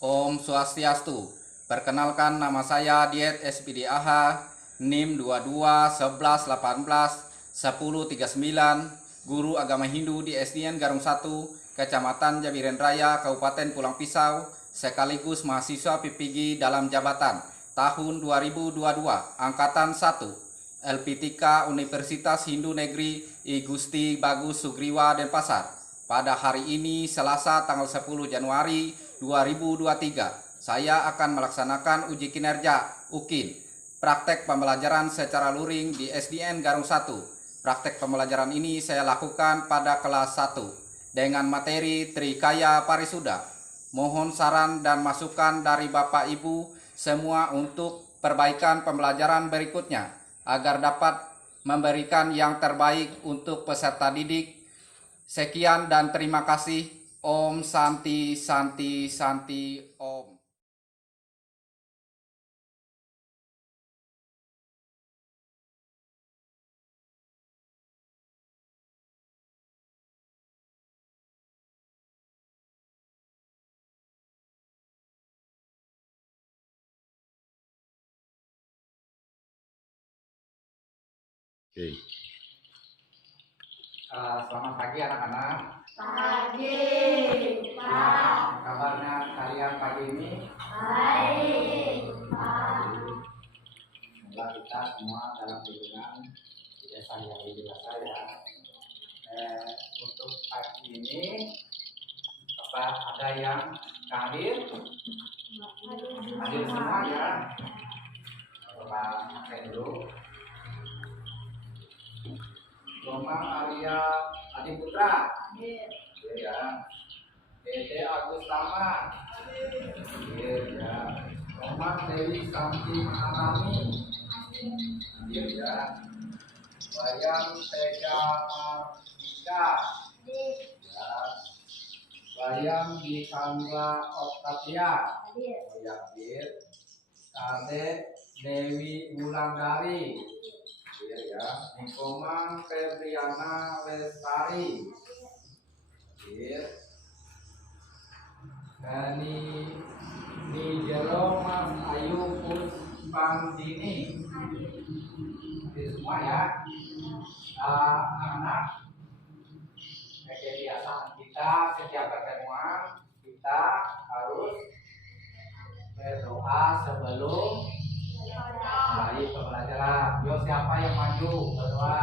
Om Swastiastu. Perkenalkan, nama saya Diet SPD AH, NIM 2211181039, Guru Agama Hindu di SDN Garung 1, Kecamatan Jabiren Raya, Kabupaten Pulang Pisau, sekaligus mahasiswa PPG dalam jabatan tahun 2022, Angkatan 1, LPTK Universitas Hindu Negeri I Gusti Bagus Sugriwa Denpasar. Pada hari ini, Selasa tanggal 10 Januari 2023, saya akan melaksanakan uji kinerja UKIN, praktek pembelajaran secara luring di SDN Garung 1. Praktek pembelajaran ini saya lakukan pada kelas 1 dengan materi Trikaya Parisuda. Mohon saran dan masukan dari Bapak Ibu semua untuk perbaikan pembelajaran berikutnya agar dapat memberikan yang terbaik untuk peserta didik. Sekian dan terima kasih. Om Santi Santi Santi Om. Oke. Selamat pagi anak-anak. Pagi, Pak. Kabarnya kalian pagi ini? Baik, Pak. Semoga kita semua dalam lindungan desa yang dijelaskan ya. Untuk pagi ini ada yang hadir? Hadir semua ya. Coba pakai dulu. Romang Arya Adi Putra. Ya. Dede Agus Tama. Ya. Romang Dewi Santi Anami. Ya. Bayang Tega Mardika. Ya. Bayang Disandra Octavia. Hadir. Kade Dewi Wulandari. Ya. Nikoman Febriana Lestari. Ya. Nijelo Mas Ayu Puspandini. Ini semua ya. Anak kebiasaan kita setiap pertemuan kita harus berdoa sebelum mulai pembelajaran. Yo, siapa yang maju berdoa?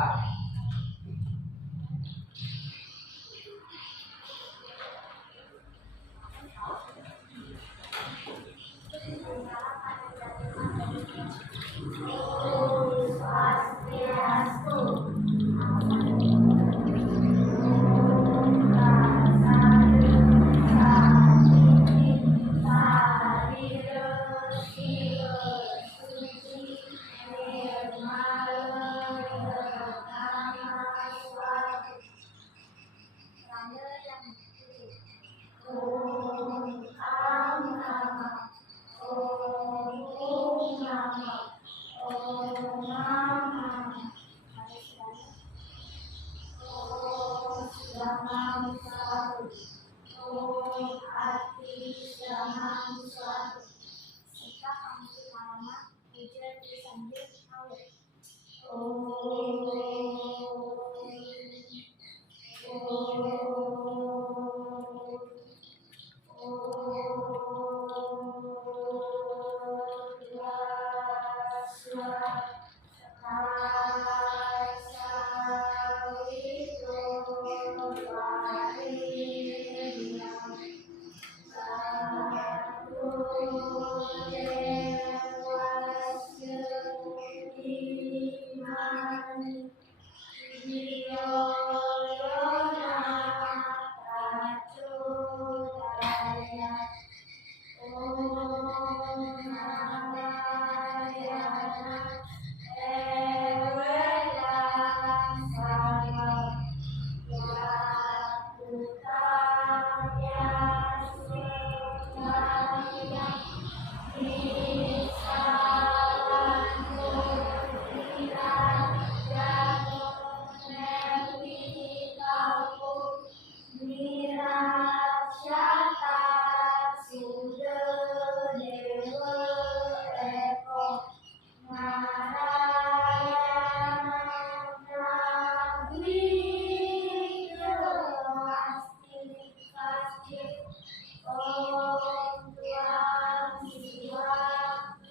Om Tuhan Siwa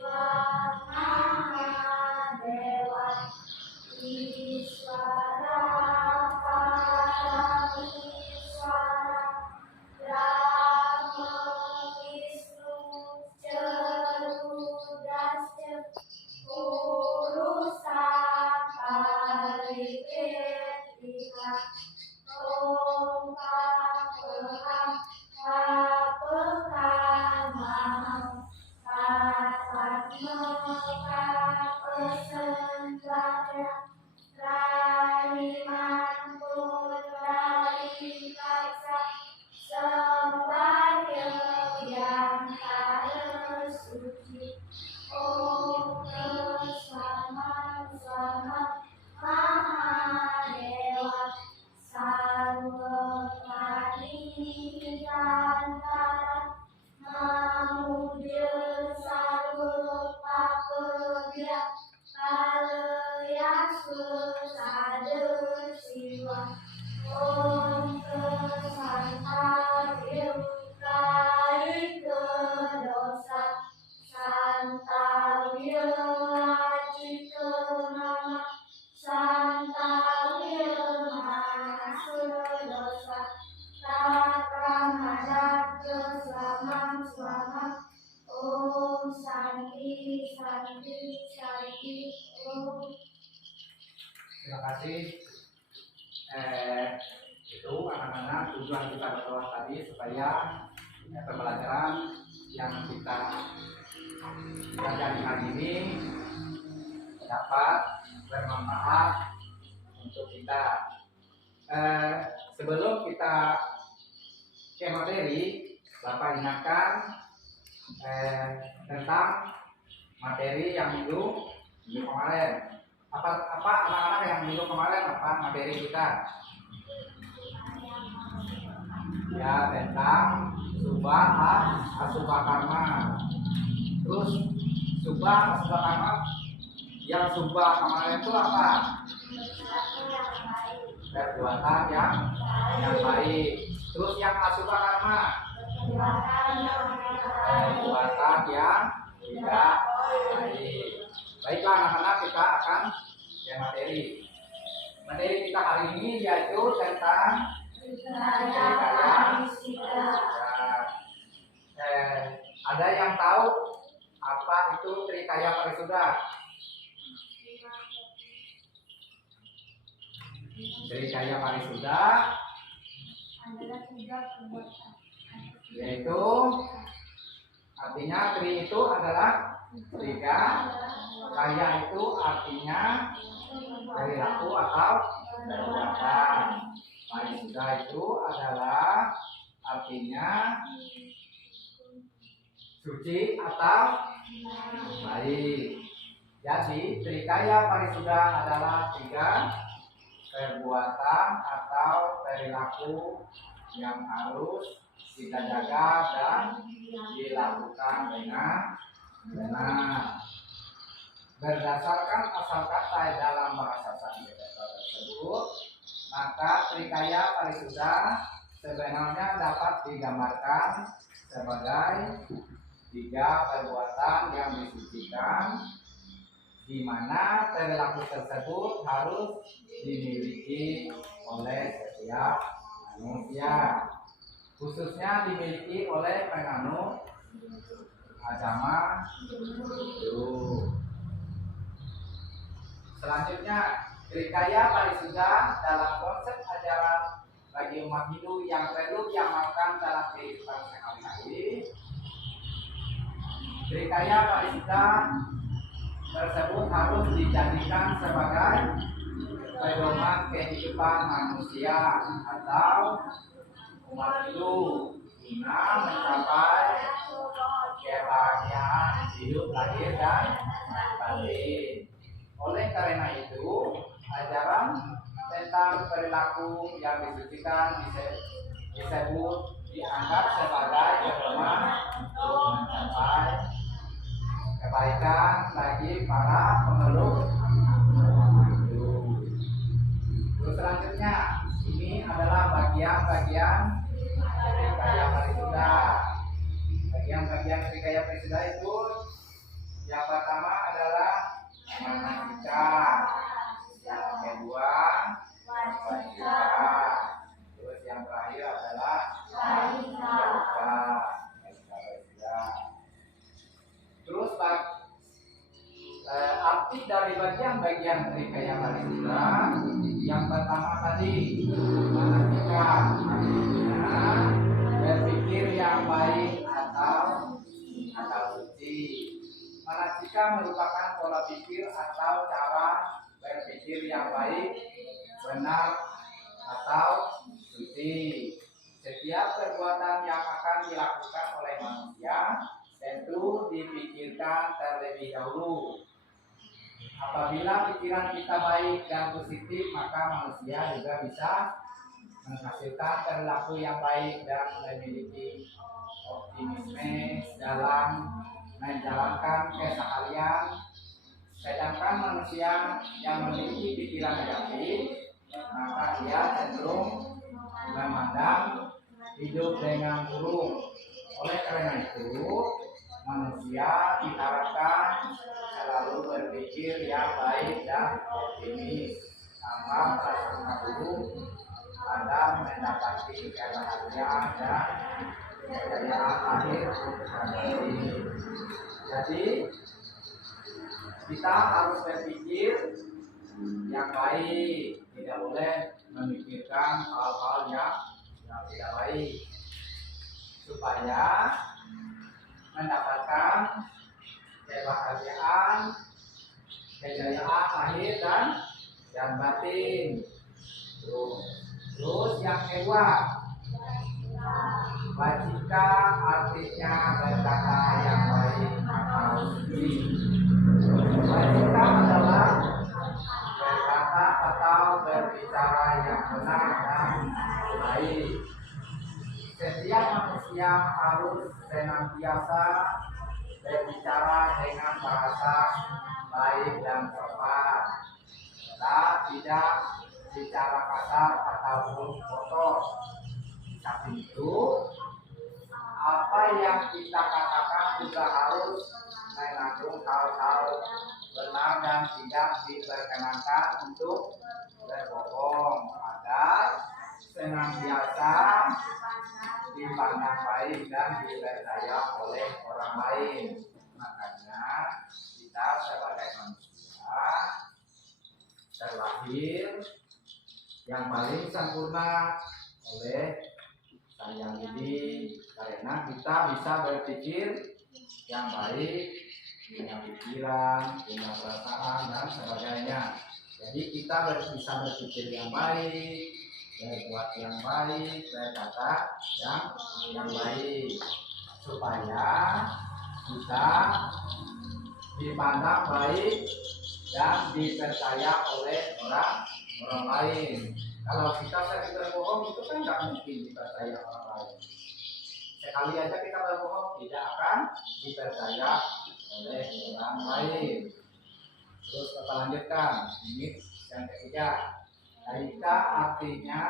Tuhan Mahadewa Iswara Parameswara Brahma Vishnu Charudasya Purusa Pariketika Om Kapaham Kapahamaham Kapatma Kapasandara Raiman Purari Kasa Sembaya yang Kara Suci Om Sama Mahadewa Sarvakali Nirantara Namuja Sarvapapagya Kalayasu Sada Siwa Om Kesantarya Karika Dosa Santavya Ajika Mama Santavya Mahasudosa Tatramadakya Slamam Slamam Om Santi Santi Santi Om. Terima kasih. Itu anak-anak tujuan kita berdoa tadi supaya pembelajaran yang kita pelajari hari ini dapat bermanfaat untuk kita. Sebelum kita ke materi, Bapak ingatkan tentang materi yang minggu kemarin. Apa anak-anak yang minggu kemarin apa materi kita? Ya, tentang subah asubah karma. Terus subah asubah karma. Yang subah kemarin itu apa? Perbuatan yang baik. Terus yang asubah karma? Perbuatan yang tidak baik. Baiklah anak-anak, kita akan ke materi. Materi kita hari ini yaitu tentang ada yang tahu apa itu Trikaya Parisuddha? Trikaya Parisuddha yaitu artinya tri itu adalah tiga, kaya itu artinya perilaku atau perbuatan. Parisuddha itu adalah artinya suci atau baik. Jadi Trikaya Parisuddha adalah tiga perbuatan atau perilaku yang harus kita jaga dan dilakukan dengan benar. Berdasarkan asal kata dalam bahasa Sanskerta tersebut, maka Trikaya Parisuddha sebenarnya dapat digambarkan sebagai tiga perbuatan yang disucikan, di mana perilaku tersebut harus dimiliki oleh setiap manusia, khususnya dimiliki oleh penganut agama Hindu. Selanjutnya, Trikaya Parisuddha dalam konsep ajaran bagi umat Hindu yang perlu diamalkan dalam kehidupan sehari-hari. Trikaya Parisuddha tersebut harus dijadikan sebagai pedoman kehidupan manusia atau umat Hindu guna mencapai kebahagiaan hidup lahir dan batin. Oleh karena itu, ajaran tentang perilaku yang disucikan disebut dianggap sebagai pedoman untuk mencapai kebaikan bagi para pemeluk agama Hindu. Terus selanjutnya, ini adalah bagian-bagian Trikaya Parisuddha. yang Trikaya Paling yang pertama tadi manasika, artinya berpikir yang baik atau suci. Manasika merupakan pola pikir atau cara berpikir yang baik, benar atau suci. Setiap perbuatan yang akan dilakukan oleh manusia tentu dipikirkan terlebih dahulu. Apabila pikiran kita baik dan positif, maka manusia juga bisa menghasilkan perilaku yang baik dan memiliki optimisme dalam menjalankan keseharian. Sedangkan manusia yang memiliki pikiran negatif, maka dia cenderung memandang hidup dengan buruk. Oleh karena itu, manusia diharapkan selalu berpikir yang baik dan optimis tanpa merasa buruk dalam mendapati kebahagiaan dan kejayaan akhir. Jadi kita harus berpikir yang baik, tidak boleh memikirkan hal-hal yang tidak baik, supaya mendapatkan kebahagiaan, kejayaan lahir dan batin. Terus yang kedua, wajika artinya berkata yang baik atau suci. Wajika adalah berkata atau berbicara yang benar dan baik. Setiap manusia harus senantiasa berbicara dengan bahasa baik dan sopan, tidak bicara kasar ataupun kotor. Samping itu, apa yang kita katakan juga harus mengandung hal-hal benar dan tidak diperkenankan untuk berbohong, agar senantiasa dipandang baik dan dipercaya oleh orang lain. Makanya kita sebagai manusia terlahir yang paling sempurna oleh Sang Yang Widi, karena kita bisa berpikir yang baik, punya pikiran, punya perasaan dan sebagainya. Jadi kita bisa berpikir yang baik, berbuat yang baik, berkata yang baik, supaya kita dipandang baik dan dipercaya oleh orang lain. Kalau kita sering berbohong, itu kan nggak mungkin dipercaya orang lain. Sekali aja kita berbohong, tidak akan dipercaya oleh orang lain. Terus kita lanjutkan, ini yang ketiga. Haika artinya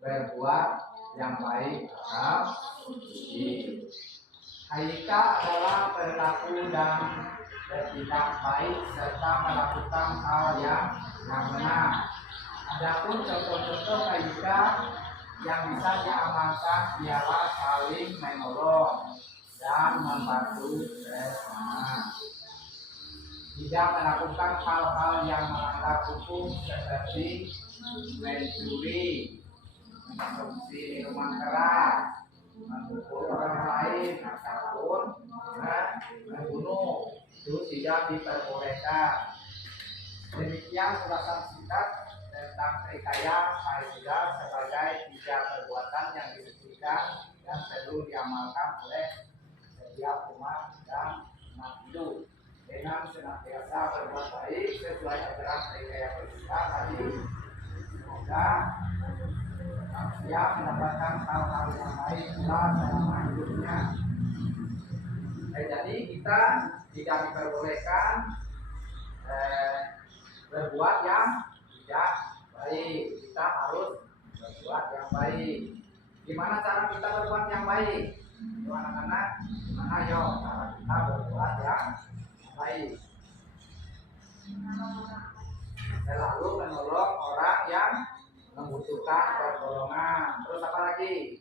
berbuat yang baik atau suci. Haika adalah berlaku dan bertindak baik serta melakukan hal yang benar. Adapun contoh-contoh haika yang bisa diamalkan ialah saling menolong dan membantu sesama. Tidak melakukan hal-hal yang melanggar hukum seperti mencuri, mengkonsumsi minuman keras, memukul orang lain, ataupun membunuh. Itu tidak diperbolehkan. Demikian ulasan singkat tentang Trikaya Paling sebagai 3 perbuatan yang disebutkan dan perlu diamalkan oleh setiap umat dan umat hidup dengan senantiasa berbuat baik sesuai ajaran Trikaya Paling tadi. Semoga manusia mendapatkan hal-hal yang baik pula selama hidupnya. Jadi kita tidak diperbolehkan berbuat yang tidak baik. Kita harus berbuat yang baik. Gimana cara kita berbuat yang baik? Anak-anak, gimana yo cara kita berbuat yang baik? Selalu menolong orang yang membutuhkan pertolongan. Terus apa lagi?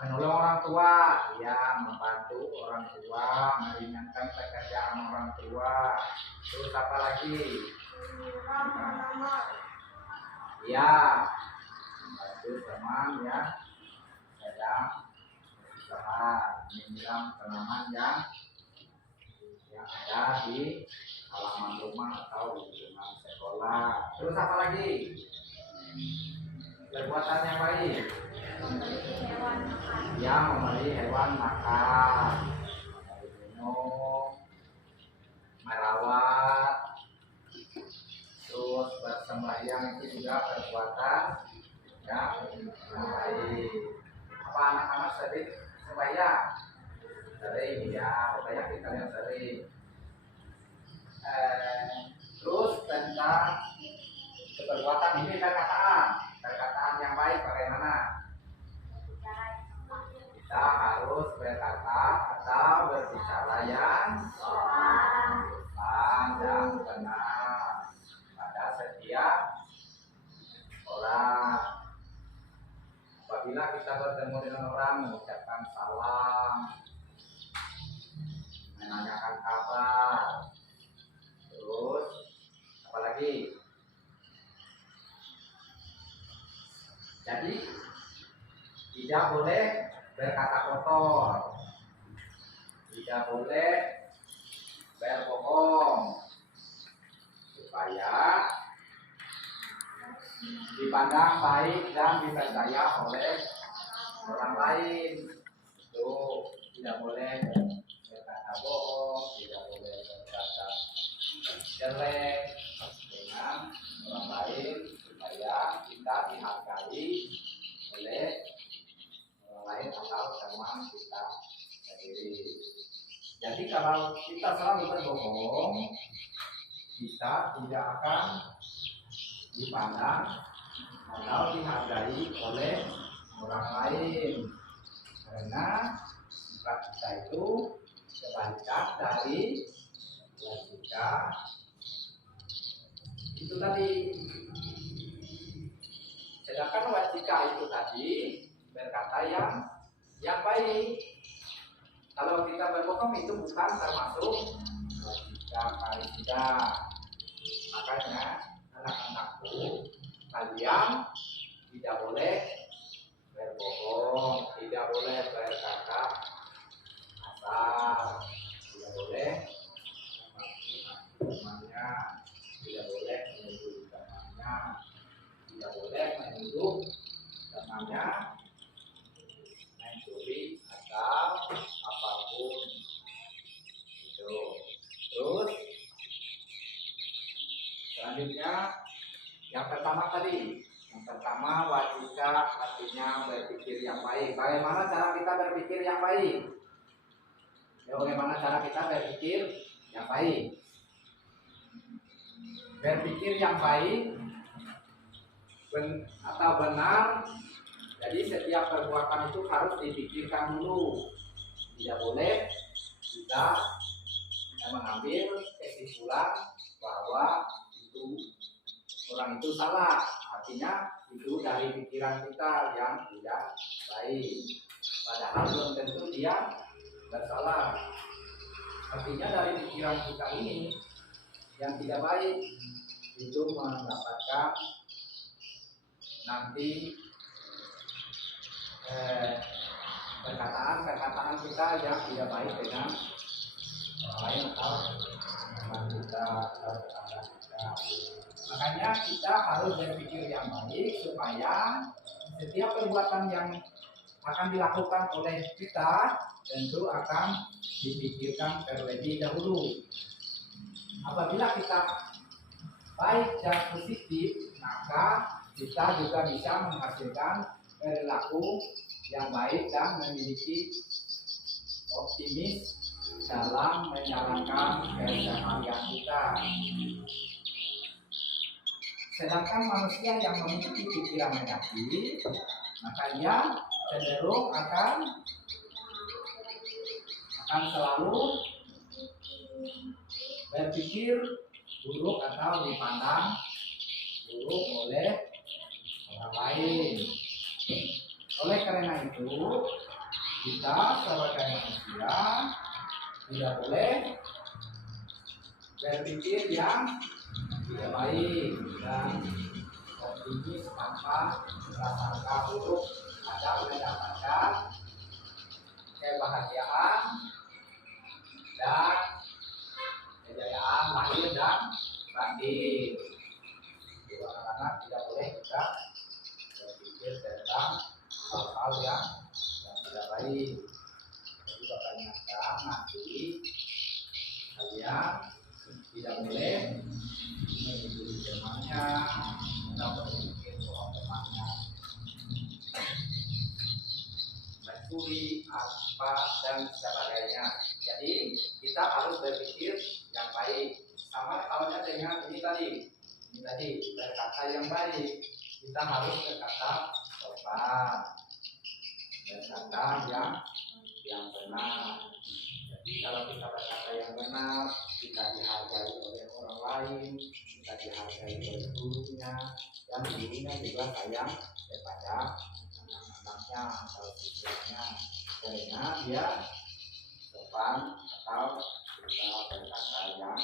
menolong orang tua, ya membantu orang tua, meringankan pekerjaan orang tua. Terus apa lagi? menyiram tanaman, Ya, membantu teman ya sedang berusaha menyiram tanaman yang ada di halaman rumah atau di lingkungan sekolah. Terus apa lagi? Perbuatan yang baik. memberi hewan makan, Ya, memberi hewan makan, memberi minum, merawat, terus bersembahyang itu juga perbuatan ya yang baik. Apa anak-anak sering sembahyang? Sering ya, supaya kita yang sering. Terus tentang perbuatan ini perkataan yang baik bagaimana? Kita harus berkata atau berbicara yang sopan dan benar pada setiap orang. Apabila kita bertemu dengan orang, mengucapkan salam, menanyakan kabar, terus apalagi? Jadi tidak boleh berkata kotor, tidak boleh berbohong, supaya dipandang baik dan dipercaya oleh orang lain. Itu tidak boleh berkata bohong, tidak boleh berkata jelek dengan orang lain, supaya kita dihargai oleh orang lain atau teman kita sendiri. Jadi kalau kita selalu berbohong, kita tidak akan dipandang atau dihargai oleh orang lain, karena sifat kita itu kebalikan dari logika itu tadi. Sedangkan wajika itu tadi berkata yang baik. Kalau kita berbohong itu bukan termasuk wajika karisida. Makanya anak-anakku, kalian tidak boleh berbohong, tidak boleh berkata kasar, tidak boleh temannya, tidak boleh menuduh temannya, tidak boleh menuduh temannya mencuri atau apapun itu. Terus selanjutnya yang pertama tadi, yang pertama wajika artinya berpikir yang baik. Bagaimana cara kita berpikir yang baik? Ya, bagaimana cara kita berpikir yang baik? Berpikir yang baik atau benar. Jadi setiap perbuatan itu harus dipikirkan dulu. Tidak boleh kita mengambil kesimpulan bahwa itu orang itu salah. Artinya itu dari pikiran kita yang tidak baik. Padahal belum tentu dia bersalah. Artinya dari pikiran kita ini yang tidak baik itu mendapatkan nanti perkataan kita yang tidak baik dengan orang lain atau teman kita atau tetangga kita. Makanya kita harus berpikir yang baik supaya setiap perbuatan yang akan dilakukan oleh kita tentu akan dipikirkan terlebih dahulu. Apabila kita baik dan positif, maka kita juga bisa menghasilkan perilaku yang baik dan memiliki optimis dalam menjalankan keseharian kita. Sedangkan manusia yang memiliki pikiran negatif, maka ia cenderung akan selalu berpikir buruk atau dipandang buruk oleh orang lain. Oleh karena itu, kita sebagai manusia tidak boleh berpikir yang tidak baik dan optimis tanpa prasangka buruk agar mendapatkan kebahagiaan dan kejayaan lahir dan batin. Anak-anak tidak boleh kita berpikir tentang hal-hal yang tidak baik. Jadi kebanyakan nanti kalian tidak boleh mengikuti temannya atau berpikir soal temannya mencuri apa dan sebagainya. Jadi kita harus berpikir yang baik. Sama halnya dengan ini tadi berkata yang baik. Kita harus berkata sopan, berkata yang benar. Jadi kalau kita berkata yang benar, kita dihargai oleh orang lain, kita dihargai oleh gurunya, dan gurunya juga sayang kepada anak-anaknya atau siswanya, karena dia sopan atau kita berkata yang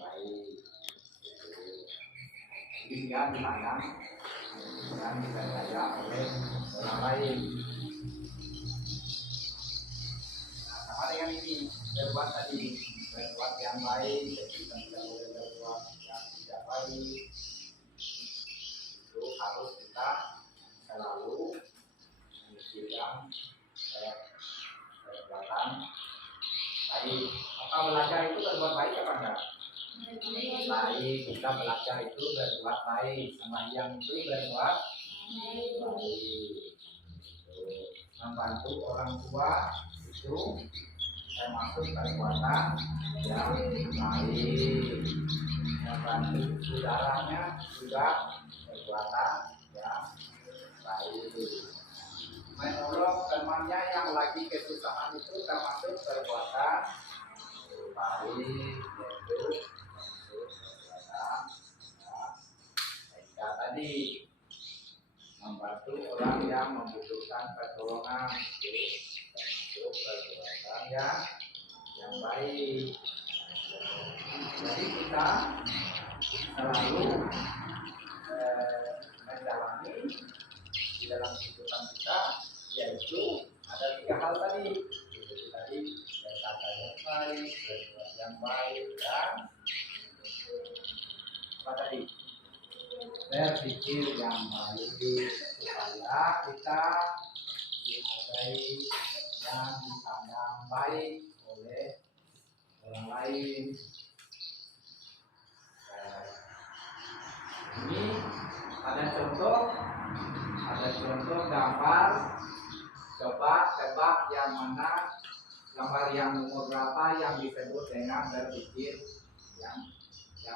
baik. Jadi dia dipandang dan dipercaya oleh orang lain. Sama dengan ini, berbuat yang baik, jadi kita tidak boleh berbuat yang tidak baik. Itu harus kita selalu memikirkan perbuatan baik. Maka belajar itu berbuat baik apa enggak? Baik, kita belajar itu berbuat baik, sembahyang itu berbuat baik. Membantu orang tua itu termasuk perbuatan yang baik. Membantu saudaranya juga perbuatan yang baik. Menolong temannya yang lagi kesusahan itu termasuk perbuatan baik, yaitu perbuatan baik. Tadi membantu orang yang membutuhkan pertolongan itu termasuk perbuatan yang baik. Jadi kita selalu menjalani di dalam kehidupan kita, yaitu ada 3 hal tadi. Itu tadi berkata yang baik, berbuat yang baik, dan apa tadi? Berpikir yang baik, supaya kita dihargai dan dipandang baik oleh orang lain. Ini ada contoh gambar. Coba tebak yang mana gambar yang nomor berapa yang disebut dengan berpikir yang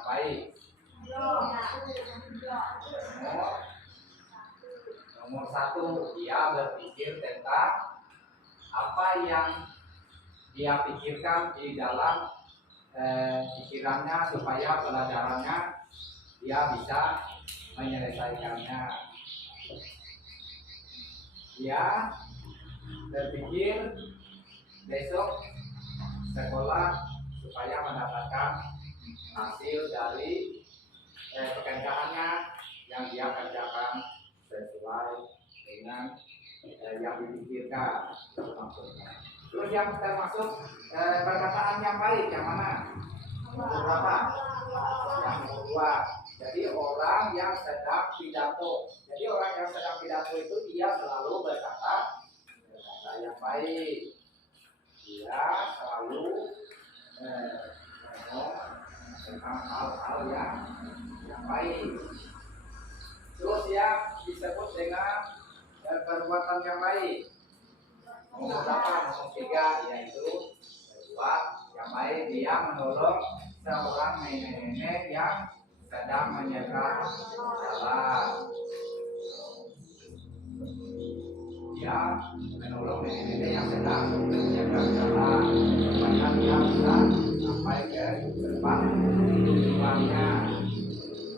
baik. Nomor 1, dia berpikir tentang apa yang dia pikirkan di dalam pikirannya supaya pelajarannya dia bisa menyelesaikannya. Dia berpikir besok sekolah supaya mendapatkan hasil dari pekerjaannya yang dia kerjakan sesuai dengan yang dipikirkan maksudnya. Terus yang termasuk perkataan yang baik yang mana? Nomor berapa? Yang nomor 2. Jadi orang yang sedang pidato. Jadi orang yang sedang pidato itu dia selalu berkata yang baik. Dia selalu ngomong tentang hal-hal yang baik. Terus yang disebut dengan perbuatan yang baik. Nomor 3 yaitu berbuat yang baik. Dia menolong seorang nenek-nenek yang sedang menyeberang jalan. Dia menolong nenek-nenek yang sedang menyeberang jalan supaya dia bisa sampai ke tempat tujuannya.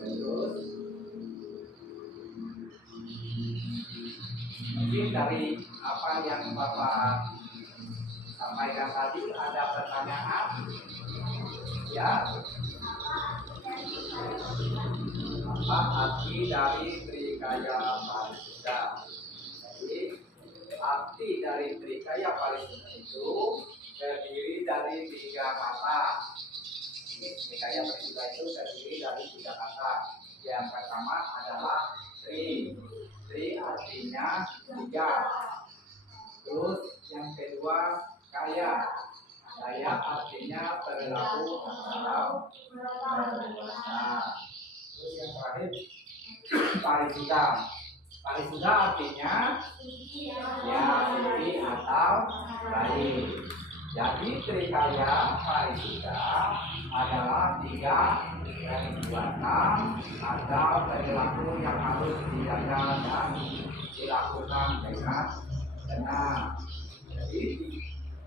Terus mungkin Apa yang Bapak sampaikan tadi, ada pertanyaan? Ya. Apa arti dari Trikaya Parisuda? Jadi arti dari Trikaya Parisuda itu terdiri dari 3 kata. Trikaya Parisuda itu terdiri dari 3 kata. Yang pertama adalah tri. Tri artinya 3. Terus yang kedua kaya. Kaya artinya perilaku atau perbuatan. Terus yang terakhir parisuda. Parisuda artinya ya suci atau baik. Jadi Trikaya Parisuda adalah 3 perbuatan atau perilaku yang harus dijaga dan dilakukan dengan benar. Jadi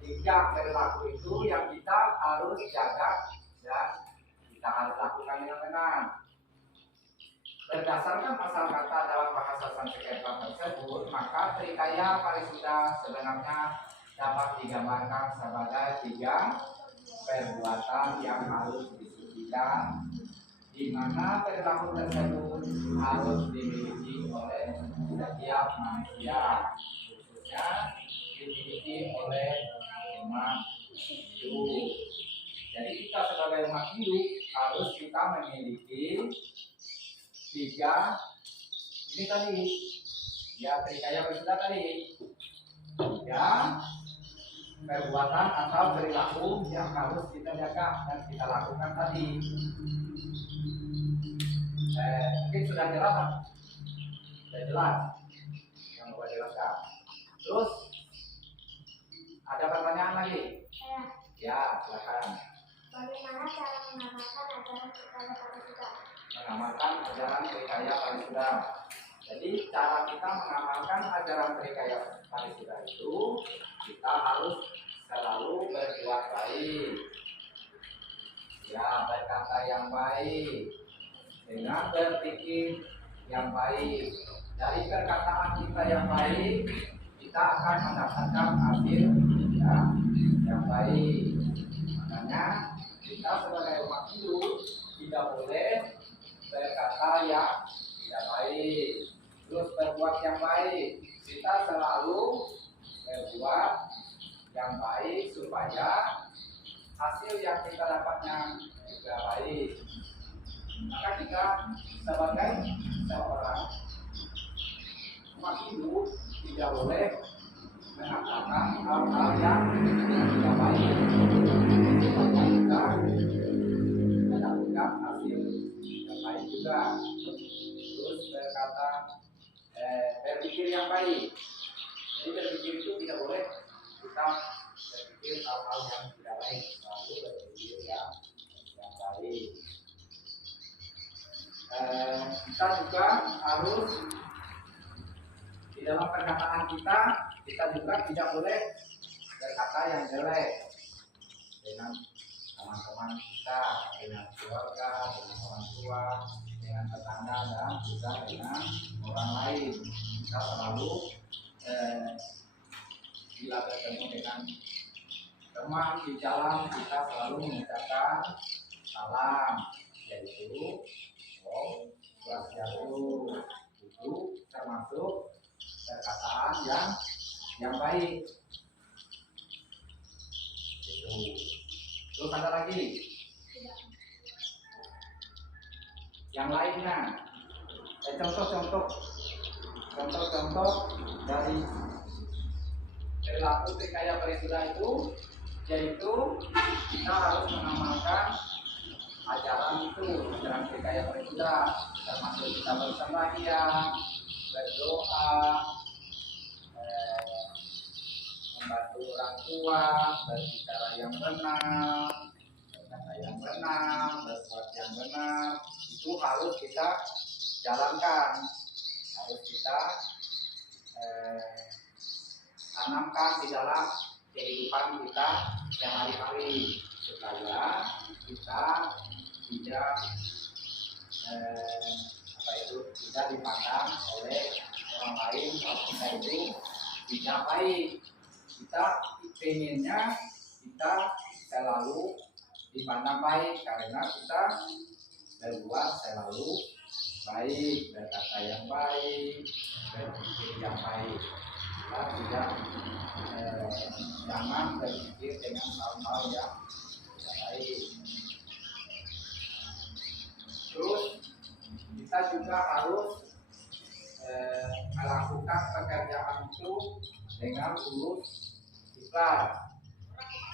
3 perilaku itu yang kita harus jaga dan kita harus lakukan dengan benar. Berdasarkan asal kata dalam bahasa Sanskerta tersebut, maka Trikaya Parisuda sebenarnya dapat digambarkan sebagai 3 perbuatan yang harus disucikan, di mana perilaku tersebut harus dimiliki oleh setiap manusia, khususnya dimiliki oleh umat hidup. Jadi kita sebagai umat hidup harus kita memiliki 3 ini tadi, ya Trikaya Parisuda tadi, 3 perbuatan atau perilaku yang harus kita jaga dan kita lakukan tadi. Mungkin sudah jelas, Pak? Sudah jelas yang mau jelaskan. Terus ada pertanyaan lagi? Ya, silakan. Bagaimana cara mengamalkan ajaran Trikaya Parisuda? Mengamalkan ajaran Trikaya Parisuda. Jadi cara kita mengamalkan ajaran Trikaya Parisuda itu kita harus selalu berbuat baik, ya berkata yang baik, dengan berpikir yang baik. Dari perkataan kita yang baik, kita akan mendapatkan hasil ya, yang baik. Makanya kita sebagai umat hidup tidak boleh berkata yang tidak baik, terus berbuat yang baik. Kita selalu berbuat yang baik supaya hasil yang kita dapatnya juga baik. Maka kita sebagai seorang umat hidup tidak boleh mengatakan hal-hal yang tidak baik supaya kita mendapatkan hasil yang baik juga. Terus berkata berpikir yang baik. Jadi berpikir itu tidak boleh kita berpikir hal-hal yang tidak baik, selalu berpikir yang baik. Kita juga harus di dalam perkataan kita juga tidak boleh berkata yang jelek dengan teman-teman kita, dengan keluarga, dengan orang tua, dengan tetangga dan juga dengan orang lain. Kita selalu bila bertemu dengan teman di jalan, kita selalu mengucapkan salam, yaitu Om Swastiastu. Itu termasuk perkataan yang baik. Itu. Terus ada lagi yang lainnya. Contoh-contoh dari perilaku Trikaya Parisuda itu, yaitu kita harus mengamalkan ajaran Trikaya Parisuda, termasuk kita bersembahyang, berdoa, membantu orang tua, berbicara yang benar, berkata yang benar, berbuat yang benar. Itu harus kita jalankan, harus kita tanamkan di dalam kehidupan kita sehari-hari supaya kita tidak tidak dipandang oleh orang lain kalau kita itu tidak baik. Kita pengennya kita selalu dipandang baik karena kita berbuat selalu baik, berkata yang baik, berpikir yang baik. Kita tidak jangan berpikir dengan hal-hal yang tidak baik. Terus kita juga harus melakukan pekerjaan itu dengan tulus ikhlas.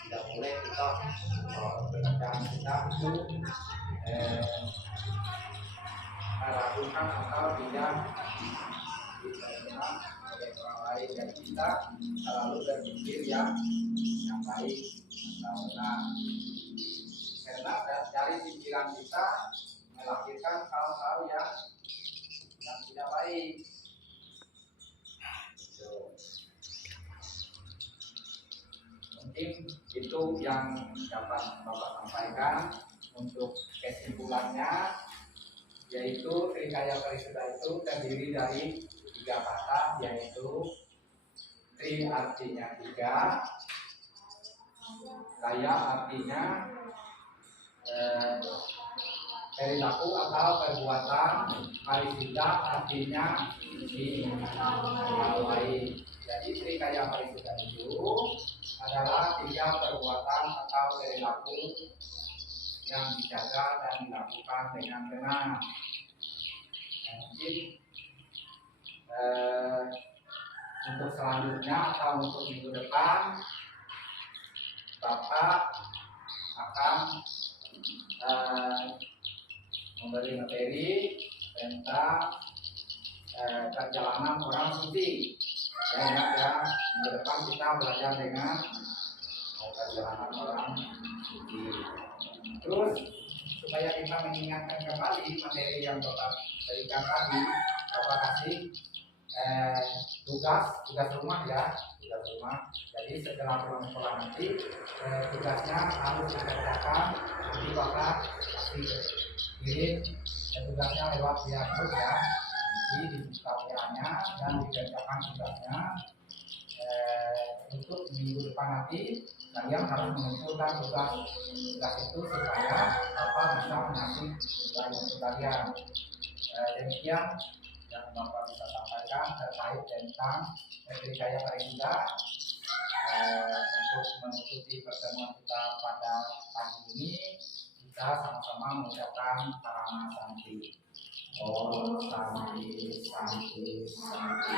Tidak boleh kita pekerjaan kita itu melakukan atau tidak diterima oleh orang lain, dan kita selalu berpikir yang baik atau benar, karena dari pikiran kita melahirkan hal-hal yang tidak baik. Mungkin itu yang dapat Bapak sampaikan. Untuk kesimpulannya, yaitu Trikaya Parisuda itu terdiri dari 3 kata, yaitu tri artinya 3, kaya artinya perilaku atau perbuatan, parisuda artinya diawai. Jadi Trikaya Parisuda itu adalah 3 perbuatan atau perilaku yang dijaga dan dilakukan dengan benar. Mungkin untuk selanjutnya atau untuk minggu depan, Bapak akan memberi materi tentang perjalanan orang suci. Ya, minggu depan kita belajar dengan perjalanan orang suci. Terus supaya kita mengingatkan kembali materi yang Bapak berikan tadi, Bapak kasih tugas rumah ya, tugas rumah. Jadi setelah pulang sekolah nanti tugasnya harus dikerjakan. Jadi Bapak kasih kirim tugasnya lewat via grup ya. Nanti dibuka WA-nya dan dikerjakan tugasnya. Untuk minggu depan nanti kalian harus mengumpulkan tugas itu supaya Bapak bisa mengasih tugas untuk kalian. Demikian yang Bapak bisa sampaikan terkait tentang Trikaya Parisuda. Untuk menutupi pertemuan kita pada pagi ini, kita sama-sama mengucapkan Parama Santi. Oh, Santi, Santi, Santi.